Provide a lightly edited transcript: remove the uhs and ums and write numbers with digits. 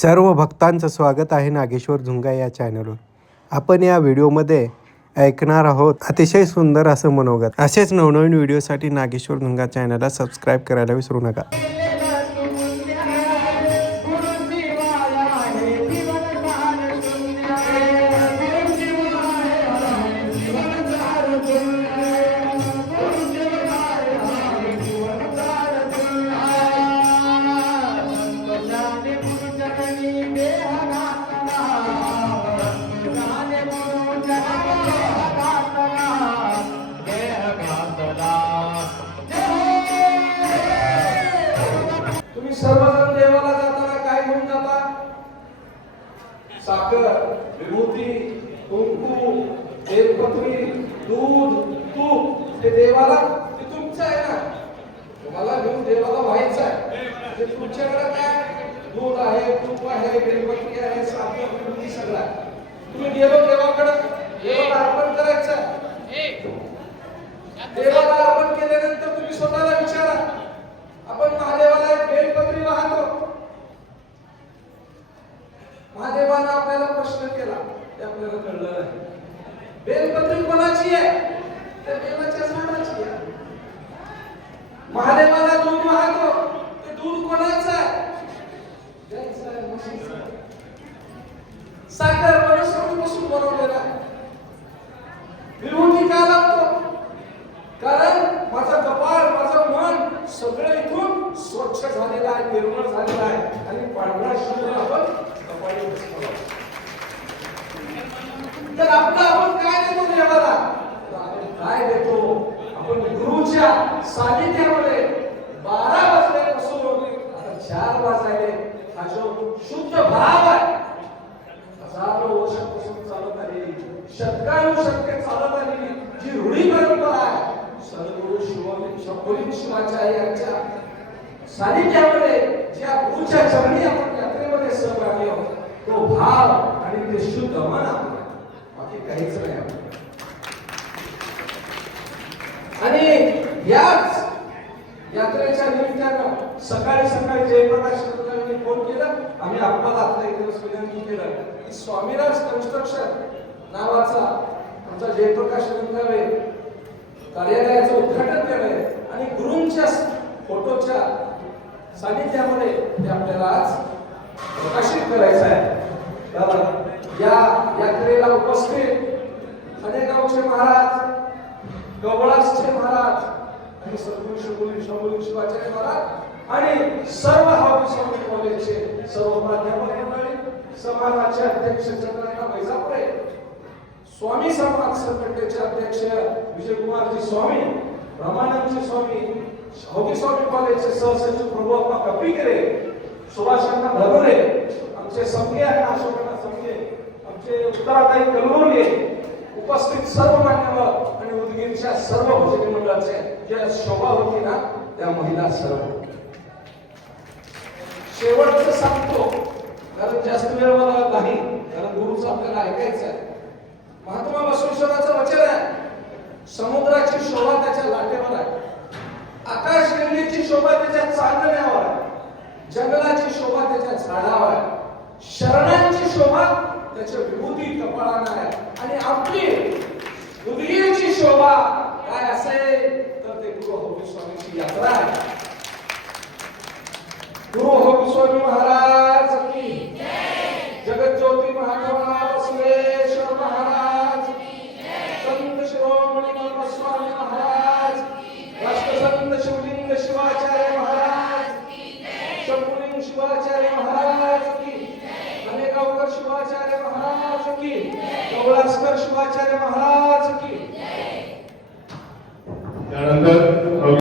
सर्व भक्तांचं स्वागत आहे नागेश्वर झुंगा या चॅनलवर. आपण या व्हिडिओमध्ये ऐकणार आहोत अतिशय सुंदर असं मनोगत. असेच नवनवीन व्हिडिओसाठी नागेश्वर झुंगा चॅनलला सबस्क्राईब करायला विसरू नका. तुम्ही सर्वजण देवाला जाताना काय घेऊन जाता? साखर, विभूती, कुंकू, बेलपत्री, दूध, तूप. ते देवाला ते तुमचं आहे ना, तुम्हाला घेऊन देवाला व्हायचं आहे. ते तुमच्याकडे काय दूध आहे, तूप आहे, बेलपत्री आहे, साखर, विभूती सगळं आहे. तुम्ही गेलो देवाकडे, देवाला अर्पण करायचं. देवाला अर्पण केल्यानंतर तुम्ही स्वतःला विचारा, आपण महादेवाला एक बेलपत्री वाहतो. महादेवानं आपल्याला प्रश्न केला, ते आपल्याला कळलं नाही. बेलपत्री कोणाची आहे? त्या देवाच्या झाडाची आहे. महादेवाला दूध वाहतो, ते दूध कोणाचं आहे? गाईचं आहे, म्हशीचं आहे. साखर वनस्पतीपासून बनवलेला आहे. विभूती का लागतो? कारण माझं कपाळ, माझं मन सगळं इथून स्वच्छ झालेलं आहे, निर्मळ झालेलं आहे आणि पांढरा शुभ्र आपण कपाळी बसतो. तर आपण काय देतो देवाला? आपण काय देतो? आपण गुरुच्या सानिध्यामध्ये 12 वाजल्यापासून आता 4 वाजायले हा जो शुद्ध भाव आहे, हजारो वर्षांपासून चालत आलेली, शतकानुशतके चालत आलेली जी रूढी परंपरा आहे, सद्गुरु शंभुलिंग शिवाचार्य यांच्या सानिध्यामध्ये ज्या गुरुच्या चरणी आपण यात्रेमध्ये सहभागी आहोत, तो भाव आणि ते शुद्ध मन आपलं, बाकी काहीच नाही आपलं. आणि याच यात्रेच्या निमित्तानं सकाळी जयप्रकाश यांनी फोन केला. आम्ही आपल्याला आपल्या इथे विनंती केलं की स्वामीराज कन्स्ट्रक्शन नावाचा आमचा जयप्रकाश रंगावे कार्यालयाचं उद्घाटन केलंय आणि गुरूंच्या फोटोच्या सानिध्यामध्ये ते आपल्याला आज प्रकाशित करायचं आहे. तर या यात्रेला उपस्थित अनेगावचे महाराज, गवळासचे महाराज आणि सद्गुरु शंभुलिंग शिवाचार्य महाराज आणि सर्व हॉबी स्वामी कॉलेजचे सर्व प्राध्यापक मंडळी, समाजाचे अध्यक्ष चंद्रकांत वैजापुरे, स्वामी समाज संघटनेचे अध्यक्ष विजयकुमारजी स्वामी, रामानंदजी स्वामी, हॉबी स्वामी कॉलेजचे सहसचिव प्रभुअप्पा कपिकेरे, सुभाषांना धनुरे, आमचे समगे आणि अशोकांना समगे, आमचे उत्तराताई कलबुर्गे, उपस्थित सर्व मान्यवर आणि उदगीरच्या सर्व भजनी मंडळाचे ज्या शोभा होती ना, त्या महिला सर्व. शेवटचं सांगतो, कारण जास्त वेळ मला नाही, कारण गुरुचं आपल्याला ऐकायचं आहे. महात्मा बसवेश्वराचं वचन आहे, समुद्राची शोभा त्याच्या लाटेवर आहे, आकाश गंगेची शोभा त्याच्या चांदण्यावर आहे, जंगलाची शोभा त्याच्या झाडावर आहे, शरणांची शोभा त्याच्या विभूती कपाळानं आहे आणि आपली उदगीरची शोभा काय असेल तर ते गुरु हरी स्वामीची यात्रा आहे. गुरु हरी स्वामी महाराज की जय, जगज्योती महादेवा बसवेश्वर महाराज, संत शिरोमणी स्वामी महाराज, राष्ट्रसंत शिवलिंग शिवाचार्य महाराज, शंभुलिंग शिवाचार्य महाराज की, अनेगावकर शिवाचार्य महाराज की, गवळासकर शिवाचार्य महाराज